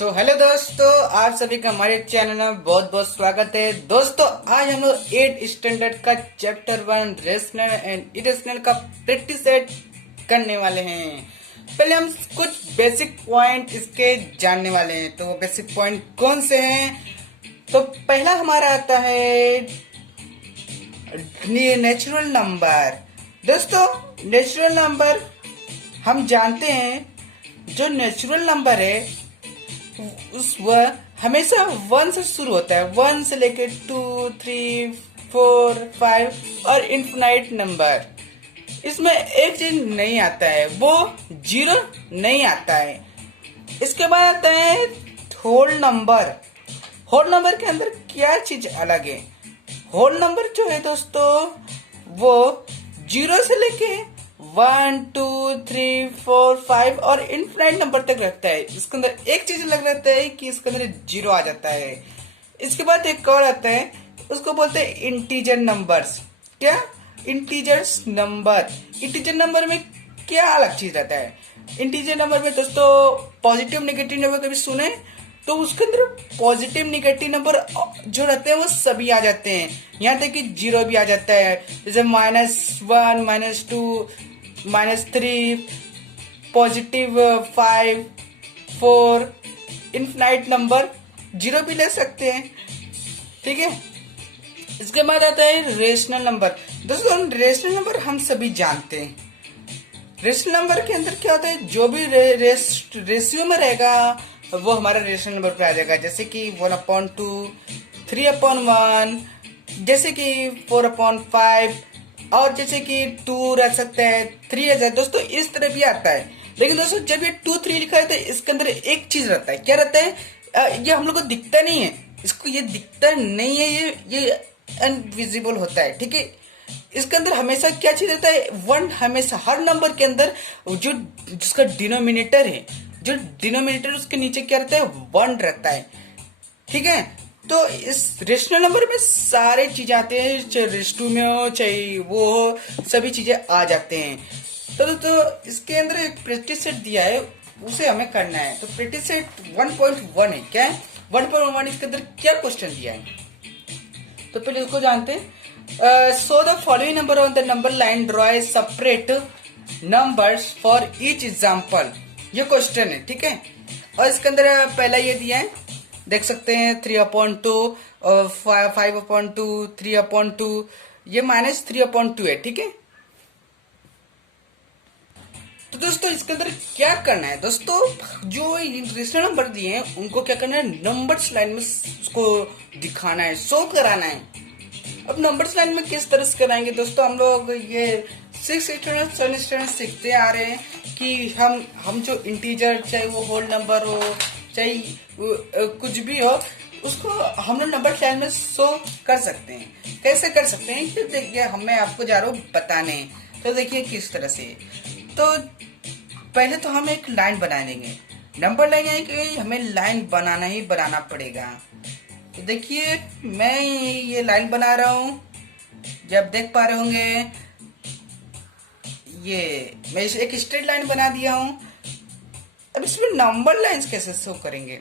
Hello दोस्तों, आप सभी का हमारे चैनल में बहुत बहुत स्वागत है। दोस्तों आज हम लोग 8 स्टैंडर्ड का चैप्टर 1 रेशनल एंड इरेशनल का प्रैक्टिस सेट करने वाले हैं। पहले हम कुछ बेसिक पॉइंट इसके जानने वाले हैं। तो बेसिक पॉइंट कौन से हैं? तो पहला हमारा आता है नेचुरल नंबर। दोस्तों नेचुरल नंबर हम जानते हैं, जो नेचुरल नंबर है वह हमेशा 1 से शुरू होता है। 1 से लेके 2, 3, 4, 5 और इन्फिनाइट नंबर। इसमें एक चीज नहीं आता है, वो 0 नहीं आता है। इसके बाद आता है होल नंबर। होल नंबर के अंदर क्या चीज अलग है? होल नंबर जो है दोस्तों, वो 0 से लेके 1, 2, 3, 4, 5 और इनफाइनाइट नंबर तक रहता है। इसके अंदर एक चीज अलग रहता है कि इसके अंदर 0 आ जाता है। इसके बाद एक और आता है, उसको बोलते हैं इंटीजर नंबर्स। क्या? Integers number. इंटीजर नंबर में क्या अलग चीज रहता है? इंटीजर नंबर में दोस्तों पॉजिटिव नेगेटिव नंबर कभी सुने तो उसके अंदर पॉजिटिव नेगेटिव नंबर जो रहते हैं वो सभी आ जाते हैं। यहाँ तक कि 0 भी आ जाता है, जैसे -1, -2, -3, पॉजिटिव 5, 4, इनफिनाइट नंबर 0 भी ले सकते हैं। ठीक है। इसके बाद आता है रेशनल नंबर। दोस्तों रेशनल नंबर हम सभी जानते हैं। रेशनल नंबर के अंदर क्या होता है, जो भी रेशियो में रहेगा वो हमारा रेशनल नंबर पे आ जाएगा। जैसे कि 1/2, 3/1, जैसे कि 4/5 और जैसे कि 2 रह सकता है, 3 रह सकता है। दोस्तों इस तरह भी आता है। लेकिन दोस्तों जब ये 2, 3 लिखा है तो इसके अंदर एक चीज रहता है। क्या रहता है? ये हम लोग को दिखता नहीं है। इसको ये दिखता नहीं है, ये अनविजिबल होता है। ठीक है। इसके अंदर हमेशा क्या चीज रहता है? 1 हमेशा हर नंबर के अंदर जो जिसका डिनोमिनेटर है, जो डिनोमिनेटर उसके नीचे क्या रहता है? 1 रहता है। ठीक है। तो इस रेशनल नंबर में सारे चीज आते हैं, चाहे रेशटू में हो चाहे वो हो, सभी चीजें आ जाते हैं। तो इसके अंदर एक प्रैक्टिस सेट दिया है, उसे हमें करना है। तो प्रैक्टिस सेट 1.1 है। क्या है 1.1? इसके अंदर क्या क्वेश्चन दिया है तो पहले उसको जानते हैं। So the following number on the number line, draw a separate numbers for each example. ये क्वेश्चन है। ठीक है। और इसके अंदर पहला ये दिया है, देख सकते हैं 3/2, 5/2, 3/2, ये -3/2 है। ठीक है। तो दोस्तों इसके अंदर क्या करना है? दोस्तों जो रेशनल नंबर दिए हैं उनको क्या करना है? नंबर्स लाइन में उसको दिखाना है, शो कराना है। अब नंबर्स लाइन में किस तरह से कराएंगे दोस्तों? हम लोग ये 6 स्टैंडर्ड 7 स्टैंडर्ड सीखते आ रहे हैं कि हम जो इंटीजर, चाहे वो होल नंबर हो चाहे कुछ भी हो, उसको हम लोग नंबर लाइन में शो कर सकते हैं। कैसे कर सकते हैं कि देखिए, हमें आपको जा रहा हूँ बताने। तो देखिए किस तरह से। तो पहले तो हम एक लाइन बना लेंगे। नंबर लाइन है कि हमें लाइन बनाना ही बनाना पड़ेगा। तो देखिए मैं ये लाइन बना रहा हूँ, जब देख पा रहे होंगे ये मैं एक स्ट्रेट लाइन बना दिया हूँ। अब इसमें नंबर लाइंस कैसे शो करेंगे?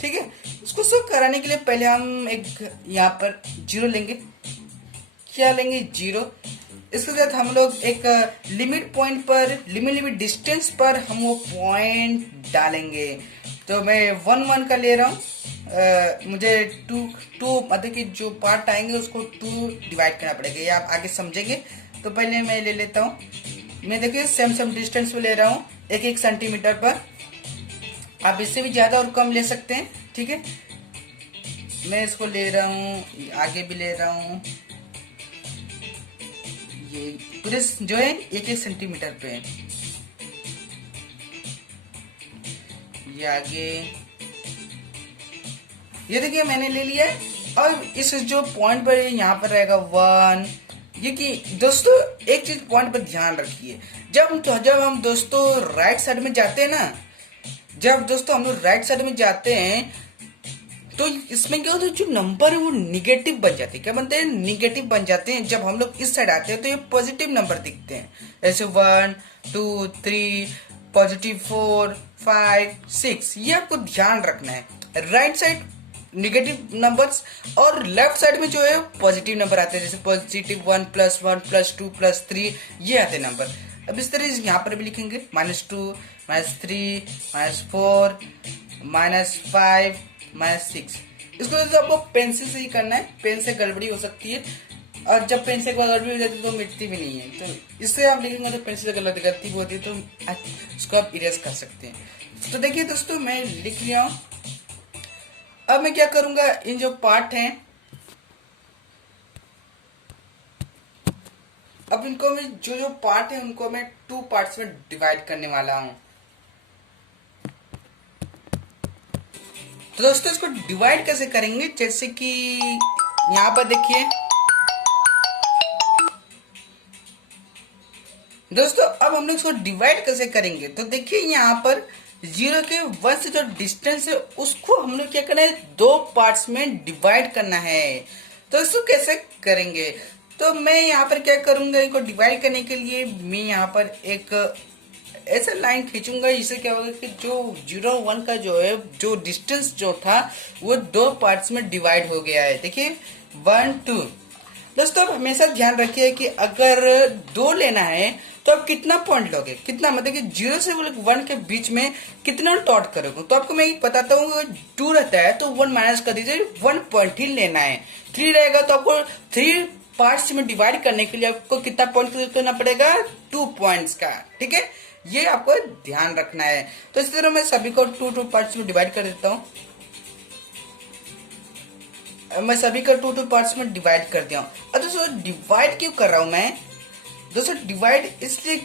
ठीक है। उसको शो कराने के लिए पहले हम एक यहाँ पर 0 लेंगे। क्या लेंगे? 0। इसके साथ हम लोग एक लिमिट पॉइंट पर, लिमिट डिस्टेंस पर हम वो पॉइंट डालेंगे। तो मैं 1, 1 का ले रहा हूँ। मुझे 2 मतलब कि जो पार्ट आएंगे उसको 2 डिवाइड करना पड़ेगा, ये आप आगे समझेंगे। तो पहले मैं ले लेता हूँ। मैं देखिए सेम डिस्टेंस पे ले रहा हूँ, 1-1 सेंटीमीटर पर। आप इससे भी ज्यादा और कम ले सकते हैं। ठीक है। मैं इसको ले रहा हूँ, आगे भी ले रहा हूँ। ये पूरे जो है 1-1 सेंटीमीटर पे है। ये आगे, ये देखिए मैंने ले लिया है। और इस जो पॉइंट पर यहाँ पर रहेगा 1। ये कि दोस्तों एक चीज पॉइंट पर ध्यान रखिए, जब हम दोस्तों राइट साइड में जाते हैं ना, जब दोस्तों हम लोग राइट साइड में जाते हैं तो इसमें क्या होता है, जो नंबर है वो निगेटिव बन जाते हैं। क्या बनते हैं? निगेटिव बन जाते हैं। जब हम लोग इस साइड आते हैं तो ये पॉजिटिव नंबर दिखते हैं, जैसे 1, 2, 3, +4, 5, 6, ये आपको ध्यान रखना है। राइट साइड निगेटिव नंबर्स और लेफ्ट साइड में जो है पॉजिटिव नंबर आते हैं, जैसे पॉजिटिव 1 + 1 + 2 + 3, ये आते हैं नंबर। अब इस तरह यहाँ पर भी लिखेंगे -2, -3, -4, -5, -6। इसको तो आपको पेंसिल से ही करना है, पेन से गड़बड़ी हो सकती है, और जब पेन से गड़बड़ी हो जाती है तो मिटती भी नहीं है। तो इससे आप लिखेंगे तो पेंसिल से गलती होती है, तो इसको आप इरेज कर सकते हैं। तो देखिए दोस्तों, मैं लिख लिया हूँ। अब मैं क्या करूंगा, इन जो पार्ट हैं, अब इनको मैं जो पार्ट है उनको मैं 2 पार्ट्स में डिवाइड करने वाला हूं। तो दोस्तों इसको डिवाइड कैसे करेंगे, जैसे कि यहां पर देखिए दोस्तों, अब हम लोग इसको डिवाइड कैसे करेंगे, तो देखिए यहाँ पर 0 के 1 से जो डिस्टेंस है उसको हम लोग क्या करना है, 2 पार्ट्स में डिवाइड करना है। तो इसको कैसे करेंगे, तो मैं यहाँ पर क्या करूंगा, इनको डिवाइड करने के लिए मैं यहाँ पर एक ऐसा लाइन खींचूंगा, इससे क्या होगा कि जो 0 1 का जो है, जो डिस्टेंस जो था वो 2 पार्ट्स में डिवाइड हो गया है। देखिए 1 2। दोस्तों अब हमेशा ध्यान रखिए कि अगर 2 लेना है तो आप कितना पॉइंट लोगे, कितना मतलब कि 0 से 1 के बीच में कितना डॉट करोगे। तो आपको मैं बताता हूँ, 2 रहता है तो 1 माइनस कर दीजिए, 1 पॉइंट ही लेना है। 3 रहेगा तो आपको 3 पार्ट्स में डिवाइड करने के लिए आपको कितना पॉइंट करना पड़ेगा, 2 पॉइंट्स का। ठीक है, ये आपको ध्यान रखना है। तो इस तरह मैं सभी को 2 पार्ट्स में डिवाइड कर देता हूँ। मैं सभी का 2 पार्ट्स में डिवाइड कर दिया हूँ। अब दोस्तों डिवाइड क्यों कर रहा हूँ मैं, दोस्तों डिवाइड इसलिए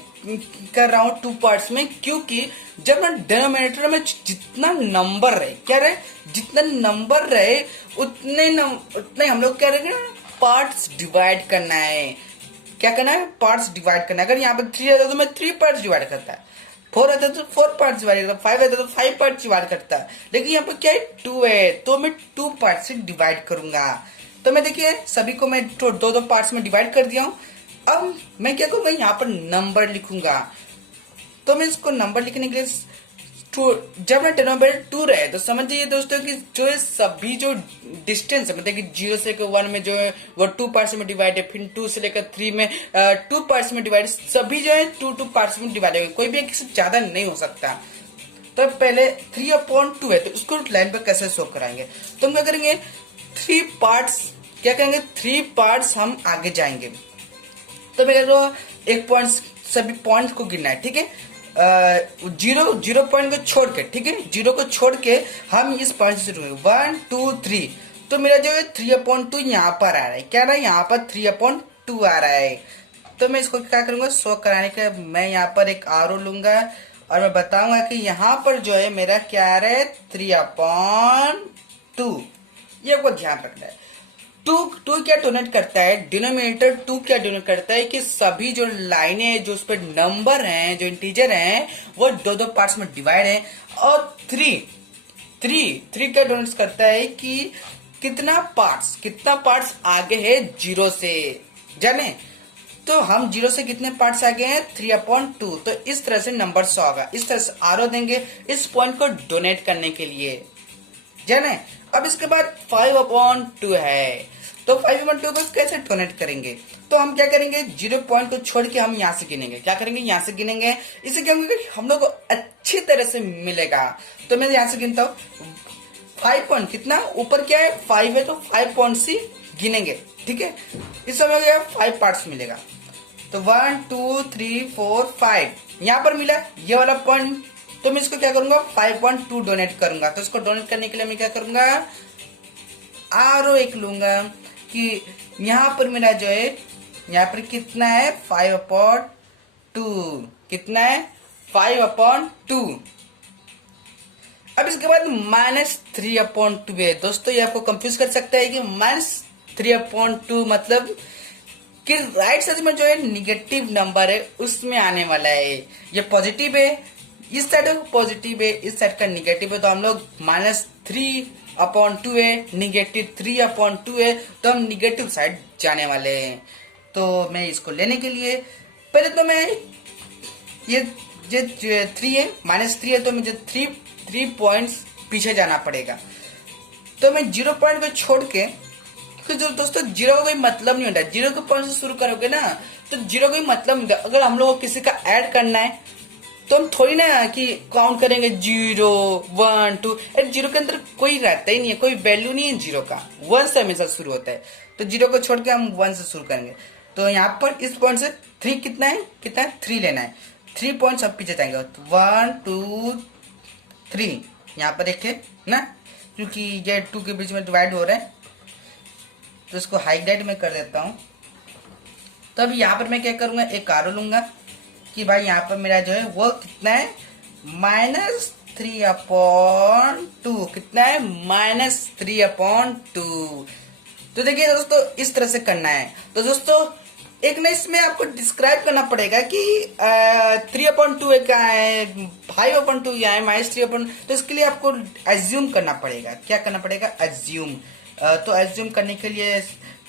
कर रहा हूँ 2 पार्ट्स में, क्योंकि जब मैं डिनोमिनेटर में जितना नंबर रहे, क्या रहे, जितना नंबर रहे उतने हम लोग क्या रहेंगे, पार्ट्स डिवाइड करना है। क्या करना है, पार्ट्स डिवाइड करना है। अगर यहाँ पर 3 रहता तो मैं 3 पार्ट्स डिवाइड करता है, 4 रहता तो 4 पार्ट्स डिवाइड करता, 5 रहता तो 5 पार्ट्स डिवाइड करता है। लेकिन यहाँ पर क्या है, 2 है तो मैं 2 पार्ट्स से डिवाइड करूंगा। तो मैं देखिए सभी को मैं 2 पार्ट्स में डिवाइड कर दिया हूँ। अब मैं क्या करूंगा, यहाँ पर नंबर लिखूंगा। तो मैं इसको नंबर लिखने के लिए जब मैं डिनोमिनेटर 2 रहे तो समझ जाइए दोस्तों कि जो है सभी जो डिस्टेंस है, मतलब कि 0 से लेकर 1 में जो है वो 2 पार्ट्स में डिवाइड है, फिर 2 से लेकर 3 में 2 पार्ट्स में डिवाइड, सभी जो है 2 पार्ट्स में डिवाइड है, कोई भी एक से ज्यादा नहीं हो सकता। तो पहले 3/2 है, तो उसको लाइन पर कैसे शो कराएंगे, तो हम क्या करेंगे, 3 पार्ट्स, क्या करेंगे 3 पार्ट्स हम आगे जाएंगे। तो मैं एक पॉइंट, सभी पॉइंट को गिनना है। ठीक है, 0 पॉइंट को छोड़ के, ठीक है, 0 को छोड़ के हम इस पॉइंट से शुरू करेंगे, 1 2 3। तो मेरा जो है 3/2 यहाँ पर आ रहा है, क्या रहा है, यहाँ पर 3/2 आ रहा है। तो मैं इसको क्या करूंगा, शो कराने के मैं यहाँ पर एक आरो लूंगा और मैं बताऊंगा कि यहाँ पर जो है मेरा क्या आ रहा है, 3/2। ये आपको ध्यान रखना है। 2 क्या डोनेट करता है, डिनोमिनेटर 2 क्या डोनेट करता है कि सभी जो लाइनें, जो उस पर नंबर हैं, जो इंटीजर हैं, वो 2 पार्ट्स में डिवाइड है। और 3 क्या डोनेट करता है कि कितना पार्ट्स आगे है 0 से, जाने। तो हम 0 से कितने पार्ट्स आगे हैं, 3/2। तो इस तरह से नंबर 100 होगा, इस तरह से आरो देंगे इस पॉइंट को डोनेट करने के लिए, जाने। अब इसके बाद 5/2 है, तो 5/2 को कैसे डोनेट करेंगे, तो हम क्या करेंगे, 0 पॉइंट को छोड़ के हम यहाँ से गिनेंगे, क्या करेंगे, यहाँ से गिनेंगे। इससे क्या होगा, हम लोग को अच्छी तरह से मिलेगा। तो मैं यहाँ से गिनता हूँ, 5 पॉइंट कितना ऊपर क्या है, 5 है, तो 5 पॉइंट से गिनेंगे। ठीक है, इस समय क्या 5 पार्ट्स मिलेगा। तो 1 2 3 4 5 यहाँ पर मिला ये वाला पॉइंट। तो मैं इसको क्या करूंगा, 5/2 डोनेट करूंगा। तो इसको डोनेट करने के लिए मैं क्या करूंगा, आरो एक लूंगा कि यहाँ पर मेरा जो है, यहाँ पर कितना है, 5/2, कितना है, 5/2। अब इसके बाद -3/2 है। दोस्तों ये आपको कंफ्यूज कर सकता है कि -3/2 मतलब कि राइट साइड में जो है निगेटिव नंबर है उसमें आने वाला है। ये पॉजिटिव है, इस साइड का पॉजिटिव है, इस साइड का निगेटिव है, तो हम लोग -3/2 है, -3/2 है, तो हम निगेटिव साइड जाने वाले हैं। तो मैं इसको लेने के लिए पहले तो मैं ये ये 3 है, -3 है, तो मुझे 3 पॉइंट्स पीछे जाना पड़ेगा। तो मैं 0 पॉइंट को छोड़ के, क्योंकि जो दोस्तों 0 का कोई मतलब नहीं होता, 0 के पॉइंट से शुरू करोगे ना तो 0 का कोई मतलब नहीं होता। अगर हम लोग को किसी का ऐड करना है तो हम थोड़ी ना कि काउंट करेंगे 0 1 2, 0 के अंदर कोई रहता ही नहीं है, कोई वैल्यू नहीं है 0 का, 1 से हमेशा शुरू होता है। तो 0 को छोड़ के हम 1 से शुरू करेंगे। तो यहाँ पर इस पॉइंट से 3 कितना है 3 लेना है। 3 पॉइंट्स अब पीछे जाएंगे, 1 2 3 यहाँ पर देखिए ना, क्योंकि ये 2 के बीच में डिवाइड हो रहा है तो इसको हाईलाइट में कर देता हूँ। तब यहाँ पर मैं क्या करूँगा, एक आरो लूंगा कि भाई यहाँ पर मेरा जो है वो कितना है -3/2, कितना है -3/2। तो देखिए दोस्तों इस तरह से करना है। तो दोस्तों एक ना इसमें आपको डिस्क्राइब करना पड़ेगा कि 3/2 क्या है, 5/2 क्या है, -3/2। तो इसके लिए आपको एज्यूम करना पड़ेगा। क्या करना पड़ेगा, एज्यूम। तो एज्यूम करने के लिए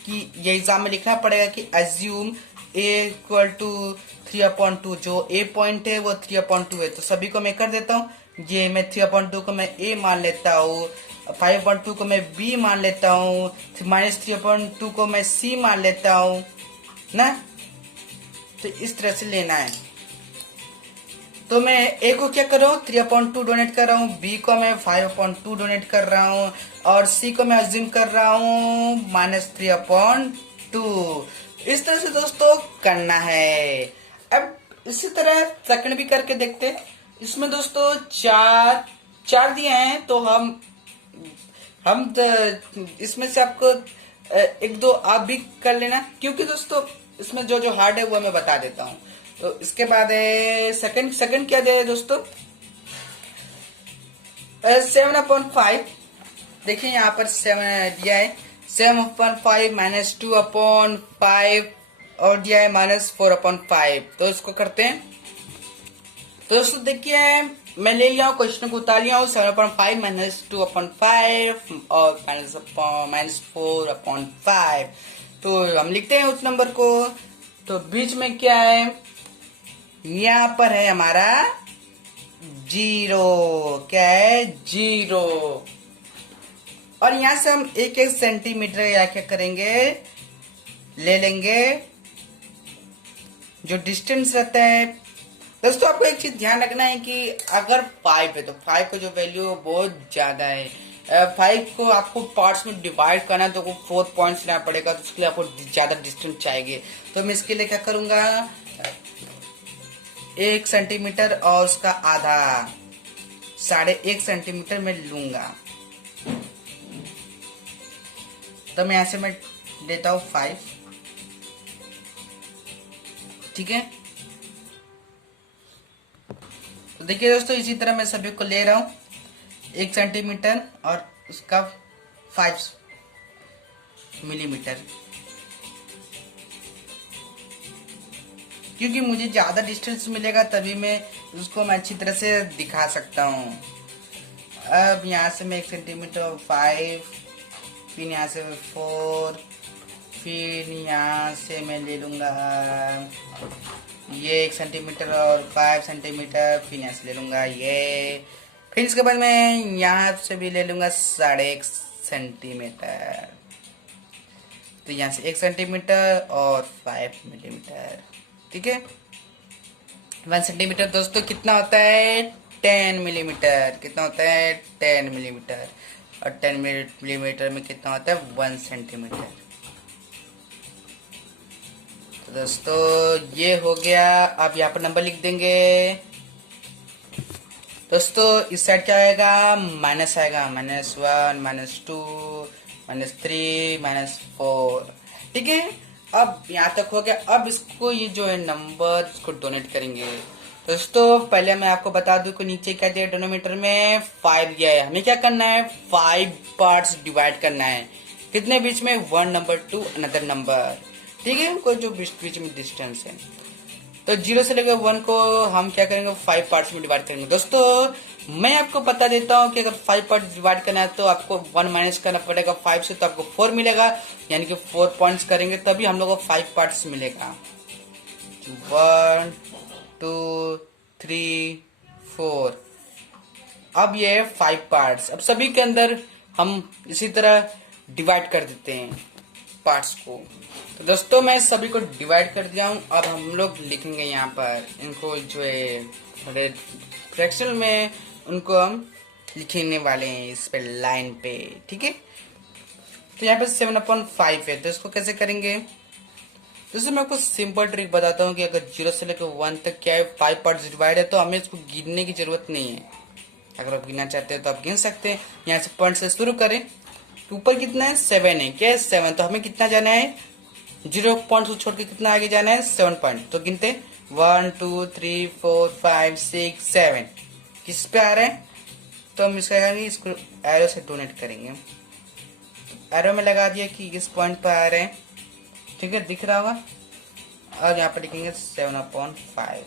कि ये एग्जाम में लिखना पड़ेगा कि एज्यूम a = 3/2, जो a पॉइंट है वो 3/2 है। तो सभी को मैं कर देता हूँ, ये मैं 3/2 को मैं a मान लेता हूँ, 5/2 को मैं b मान लेता हूँ, -3/2 को मैं c मान लेता हूँ ना। तो इस तरह से लेना है। तो मैं a को क्या कर रहा हूँ 3/2 डोनेट कर रहा हूँ, b को मैं 5/2 डोनेट कर रहा हूँ और c को मैं अज्यूम कर रहा हूँ -3/2। इस तरह से दोस्तों करना है। अब इसी तरह सेकंड भी करके देखते हैं। इसमें दोस्तों चार दिए हैं, तो हम इसमें से आपको एक दो आप भी कर लेना, क्योंकि दोस्तों इसमें जो हार्ड है वो मैं बता देता हूँ। तो इसके बाद सेकंड क्या दिया है दोस्तों, 7/5। देखिए यहाँ पर 7 दिया है, 7/5 -2/5 और दिया है -4/5। तो इसको करते हैं। तो दोस्तों देखिए मैं ले लिया हूँ, क्वेश्चन को उतार लिया हूँ, 7/5 -2/5 और -4/5। तो हम लिखते हैं उस नंबर को। तो बीच में क्या है, यहाँ पर है हमारा 0। क्या है, 0। और यहां से हम 1 सेंटीमीटर या क्या करेंगे, ले लेंगे जो डिस्टेंस रहता है। दोस्तों आपको एक चीज ध्यान रखना है कि अगर 5 है तो 5 का जो वैल्यू बहुत ज्यादा है, 5 को आपको पार्ट्स में डिवाइड करना है तो 4 पॉइंट्स लेना पड़ेगा, तो उसके लिए आपको ज्यादा डिस्टेंस चाहिए। तो मैं इसके लिए क्या करूंगा, 1 सेंटीमीटर और उसका आधा 1.5 सेंटीमीटर में लूंगा। तो मैं यहां से मैं देता हूं 5, ठीक है। तो देखिए दोस्तों इसी तरह मैं सभी को ले रहा हूं, 1 सेंटीमीटर और उसका 5 मिलीमीटर, क्योंकि मुझे ज्यादा डिस्टेंस मिलेगा तभी मैं उसको मैं अच्छी तरह से दिखा सकता हूं। अब यहाँ से मैं 1 सेंटीमीटर 5, फिर यहाँ से 4, फिर यहाँ से मैं ले लूंगा ये 1 सेंटीमीटर और 5 सेंटीमीटर, फिर यहाँ से ले लूंगा ये, फिर इसके बाद मैं यहाँ से भी ले लूंगा 1.5 सेंटीमीटर। तो यहाँ से 1 सेंटीमीटर और 5 मिलीमीटर, ठीक है। 1 सेंटीमीटर दोस्तों कितना होता है, 10 मिलीमीटर। कितना होता है, 10 मिलीमीटर। और 10 मिलीमीटर में कितना होता है, 1 सेंटीमीटर। तो दोस्तों ये हो गया। अब यहाँ पर नंबर लिख देंगे। दोस्तों इस साइड क्या आएगा, माइनस आएगा, -1 -2 -3 -4, ठीक है। अब यहाँ तक हो गया। अब इसको ये जो है नंबर इसको डोनेट करेंगे। दोस्तों पहले मैं आपको बता दूं कि नीचे क्या दिया, डिनोमिनेटर में 5 दिया है। हमें क्या करना है, 5 पार्ट्स डिवाइड करना है। कितने बीच में, 1 नंबर टू अनदर नंबर, ठीक है। कोई जो बीच में डिस्टेंस है। तो 0 से लेकर 1 को हम क्या करेंगे, 5 पार्ट्स में डिवाइड करेंगे। दोस्तों मैं आपको बता देता हूँ कि अगर 5 पार्ट्स डिवाइड करना है तो आपको 1 माइनस करना पड़ेगा 5 से, तो आपको 4 मिलेगा, यानी कि 4 पॉइंट्स करेंगे तभी हम लोग को 5 पार्ट्स मिलेगा। 1 2 3 4। अब ये 5 पार्ट्स। अब सभी के अंदर हम इसी तरह डिवाइड कर देते हैं पार्ट्स को। तो दोस्तों मैं सभी को डिवाइड कर दिया हूँ। अब हम लोग लिखेंगे यहाँ पर इनको, जो है थोड़े फ्रैक्शन में उनको हम लिखने वाले हैं इस पे लाइन पे, ठीक है। तो यहाँ पे 7/5 है, तो इसको कैसे करेंगे। दोस्तों मैं आपको सिंपल ट्रिक बताता हूँ कि अगर 0 से लेकर 1 तक क्या है 5 पार्ट्स डिवाइड है, तो हमें इसको गिनने की जरूरत नहीं है। अगर आप गिनना चाहते हैं तो आप गिन सकते हैं। यहाँ से पॉइंट से शुरू करें। ऊपर कितना है 7 है, क्या है 7, तो हमें कितना जाना है 0 पॉइंट को छोड़ के कितना आगे जाना है 7 पॉइंट। तो गिनते 1 2 3 4 5 6 7। किस पे आ रहे हैं, तो हम इसको एरो से डोनेट करेंगे। एरो में लगा दिया कि इस पॉइंट पे आ रहे हैं, ठीक है, दिख रहा होगा। और यहाँ पे लिखेंगे 7/5,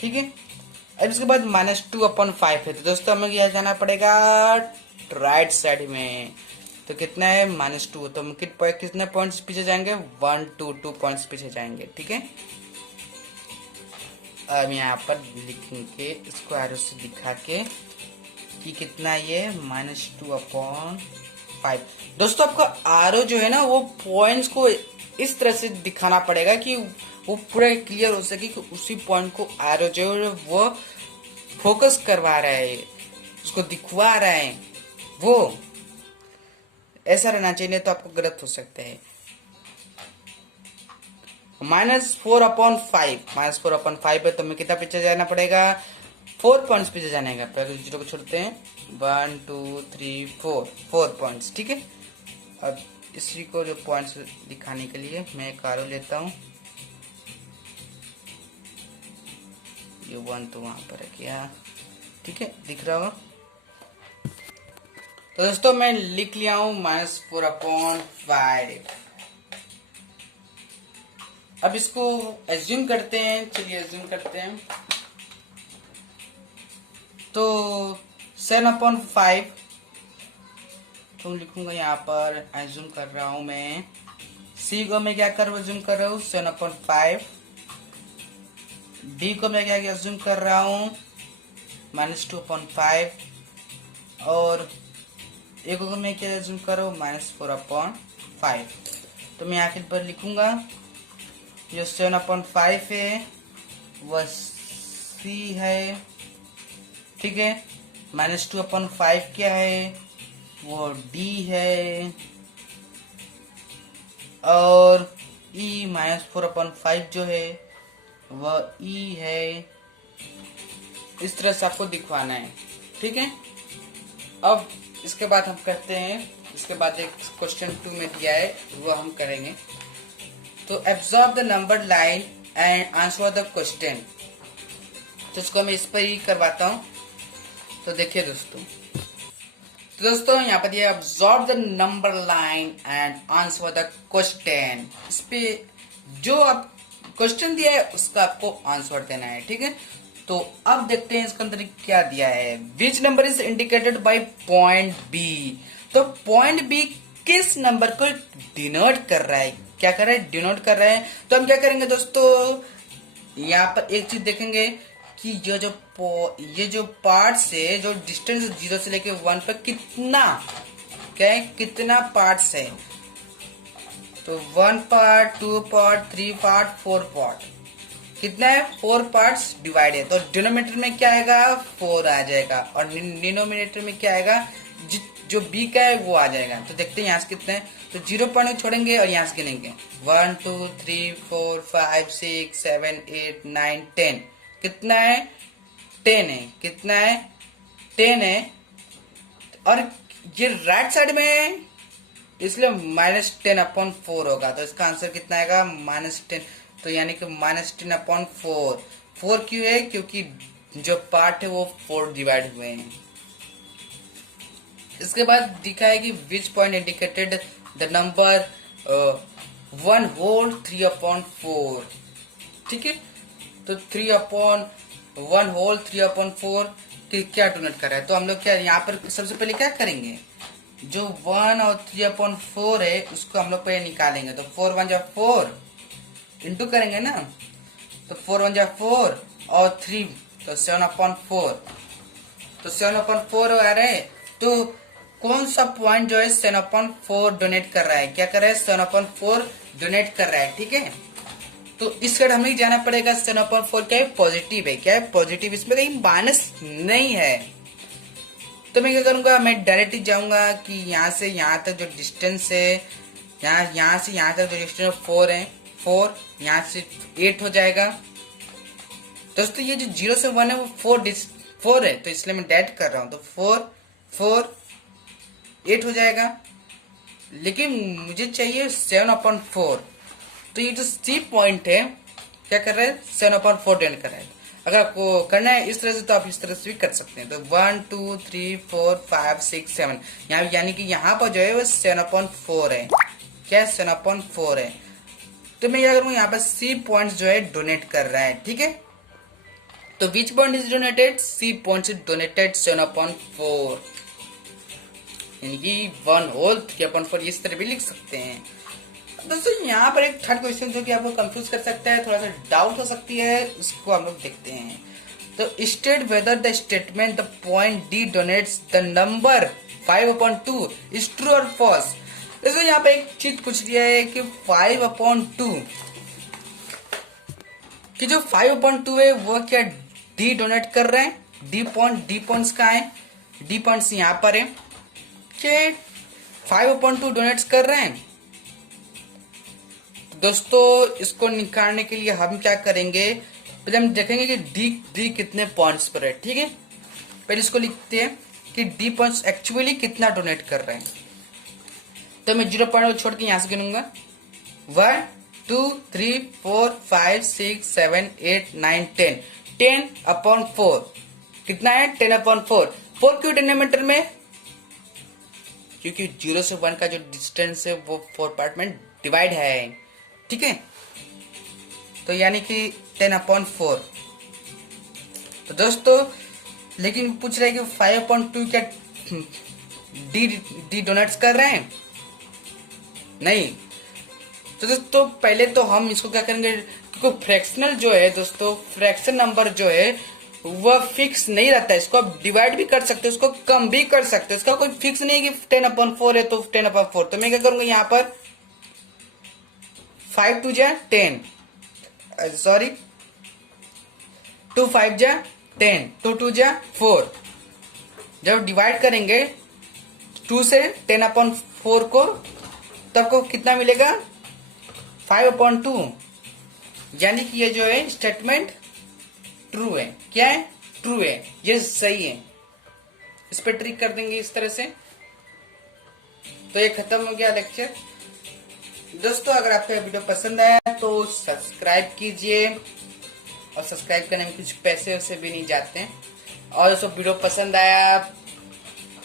ठीक है। अब इसके बाद -2/5 है, तो दोस्तों हमें यहाँ जाना पड़ेगा राइट साइड में। तो कितना है -2, तो हम कितने पॉइंट्स पीछे जाएंगे 1 2 2 पॉइंट्स पीछे जाएंगे, ठीक है। अब यहाँ पर लिखेंगे इसको एरो से दिखा के कि कितना ये -2/5। दोस्तों आपका एरो जो है ना वो पॉइंट्स को इस तरह से दिखाना पड़ेगा कि वो पूरा क्लियर हो सके कि उसी पॉइंट को एरो जो है वो फोकस करवा रहा है, उसको दिखवा रहा है, वो ऐसा रहना चाहिए। तो आपको गलत हो सकता है। -4/5 है, तो हमें कितना पीछे जाना पड़ेगा 4 पॉइंट्स पीछे जाने का। पहले 0 को छोड़ते हैं 1 2 3 4 पॉइंट्स, ठीक है। अब इसी को जो पॉइंट्स दिखाने के लिए मैं एक एरो लेता हूँ। ये 1 तो वहां पर है क्या, ठीक है, दिख रहा होगा। तो दोस्तों मैं लिख लिया हूं -4/5। अब इसको एज्यूम करते हैं, चलिए एज्यूम करते हैं। तो 7/5 तो लिखूंगा यहाँ पर, एज्यूम कर रहा हूं मैं। सी को मैं क्या कर एज्यूम कर रहा हूँ 7/5। डी को मैं क्या एज्यूम कर रहा हूँ -2/5। और ए को मैं क्या एज्यूम कर रहा हूँ -4/5। तो मैं आखिर पर लिखूंगा जो 7/5 है वह सी है, ठीक है। -2/5 क्या है वो डी है। और ई -4/5 जो है वह ई है। इस तरह से आपको दिखवाना है, ठीक है। अब इसके बाद हम करते हैं, इसके बाद एक क्वेश्चन 2 में दिया है वो हम करेंगे। तो absorb the number line and answer the question. तो इसको मैं इस पर ही करवाता हूँ। तो देखिए दोस्तों, तो दोस्तों यहाँ पर दिया absorb the number line and answer the question. इस पे जो आप क्वेश्चन दिया है उसका आपको आंसर देना है, ठीक है। तो अब देखते हैं इसके अंदर क्या दिया है। Which number is indicated by point B. तो पॉइंट बी किस नंबर को डिनोट कर रहा है, क्या कर रहा है डिनोट कर रहा है। तो हम क्या करेंगे दोस्तों, यहाँ पर एक चीज देखेंगे कि ये जो पार्ट्स है, जो डिस्टेंस 0 से लेके 1 पर कितना क्या है, कितना पार्ट्स है। तो 1 पार्ट 2 पार्ट 3 पार्ट 4 पार्ट कितना है 4 पार्ट्स डिवाइड है। तो डिनोमिनेटर में क्या आएगा 4 आ जाएगा और डिनोमिनेटर में क्या आएगा जो बी का है वो आ जाएगा। तो देखते हैं यहाँ से कितना है। तो 0 पॉइंट छोड़ेंगे और यहाँ से गिनेंगे 1 2 3 4 5 6 7 8 9 10। कितना है 10 है, कितना है 10 है। और ये राइट साइड में है इसलिए -10/4 होगा। तो इसका आंसर कितना आएगा -10। तो यानी कि -10/4। 4 क्यों है, क्योंकि जो पार्ट है वो 4 डिवाइड हुए हैं। इसके बाद दिखा है कि which point indicated the number 1 whole 3/4, ठीक है। तो 3/1 होल 3/4 क्या डोनेट कर रहा है। तो हम लोग क्या यहाँ पर सबसे पहले क्या करेंगे, जो 1 और 3/4 है उसको हम लोग पहले निकालेंगे। तो 4 1 4 इंटू करेंगे ना। तो 4 1 जा 4 और 3 तो 7/4। तो 7/4 आ रहा है। तो कौन सा पॉइंट जो है 7/4 डोनेट कर रहा है, क्या कर रहा है 7/4 डोनेट कर रहा है, ठीक है। तो इस साइड हमें जाना पड़ेगा। 7/4 क्या है, पॉजिटिव है, क्या है पॉजिटिव, इसमें कहीं माइनस नहीं है। तो मैं क्या करूंगा, मैं डायरेक्टली जाऊंगा कि यहाँ से यहाँ तक जो डिस्टेंस है, यहाँ से यहाँ तक जो डिस्टेंस 4 है, 4 यहाँ से 8 हो जाएगा। दोस्तों ये जो 0 से 1 है वो 4 है, तो इसलिए मैं डायरेक्ट कर रहा हूँ। तो 4 8 हो जाएगा, लेकिन मुझे चाहिए 7/4। तो ये जो सी पॉइंट है क्या कर रहा है 7/4 डन कर रहा है। अगर आपको करना है इस तरह से तो आप इस तरह से भी कर सकते हैं। तो 1 2 3 4 5 6 7 यहाँ, यानी कि यहाँ पर जो है वो 7/4 है, क्या 7/4 है। तो मैं क्या करूँगा, यहाँ पर सी पॉइंट जो है डोनेट कर रहा है, ठीक है। तो which point is donated, C point is donated 7/4, यानी कि 1 होल 3/4 इस तरह भी लिख सकते हैं। दोस्तों यहाँ पर एक थर्ड क्वेश्चन जो कि आपको कंफ्यूज कर सकता है, थोड़ा सा डाउट हो सकती है, उसको हम लोग देखते हैं। तो state whether the statement the point D donates the number 5/2 is true और फॉल्स। दोस्तों यहाँ पे एक चीज पूछ दिया है कि 5/2 कि जो 5/2 है वो क्या डी डोनेट कर रहे हैं। डी पॉइंट्स कहाँ है, डी पॉइंट्स यहाँ पर है, कि 5/2 डोनेट्स कर रहे हैं। दोस्तों इसको निकालने के लिए हम क्या करेंगे, पहले हम देखेंगे कि डी कितने पॉइंट्स पर है, ठीक है। पहले इसको लिखते हैं कि डी पॉइंट्स एक्चुअली कितना डोनेट कर रहे हैं। तो मैं 0 पॉइंट छोड़ के यहां से गिनूंगा 1 2 3 4 5 6 7 8 9 10 10/4 कितना है 10/4। 4 क्यों डिनोमिनेटर में, क्योंकि 0 से 1 का जो डिस्टेंस है वो 4 पार्ट में डिवाइड है, ठीक है। तो यानी कि 10/4। तो दोस्तों लेकिन पूछ रहे हैं कि 5/2 क्या डी डोनेट्स कर रहे हैं, नहीं। तो दोस्तों पहले तो हम इसको क्या करेंगे, क्योंकि फ्रैक्शनल जो है दोस्तों, फ्रैक्शन नंबर जो है वह फिक्स नहीं रहता है। इसको आप डिवाइड भी कर सकते हो, उसको कम भी कर सकते हो, इसका कोई फिक्स नहीं है कि 10/4 है तो 10/4। तो मैं क्या करूंगा, यहाँ पर 5 2 जा 10, सॉरी 2 5 जा 10, 2 2 जा 4। जब डिवाइड करेंगे 2 से 10/4 को, तो आपको कितना मिलेगा 5/2, यानी कि ये जो है स्टेटमेंट ट्रू है, क्या है ट्रू है, ये सही है। इस पर ट्रिक कर देंगे इस तरह से। तो ये खत्म हो गया लेक्चर। दोस्तों अगर आपको ये वीडियो पसंद आया तो सब्सक्राइब कीजिए, और सब्सक्राइब करने में कुछ पैसे वैसे भी नहीं जाते हैं। और दोस्तों वीडियो पसंद आया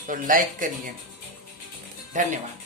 तो लाइक करिए। धन्यवाद।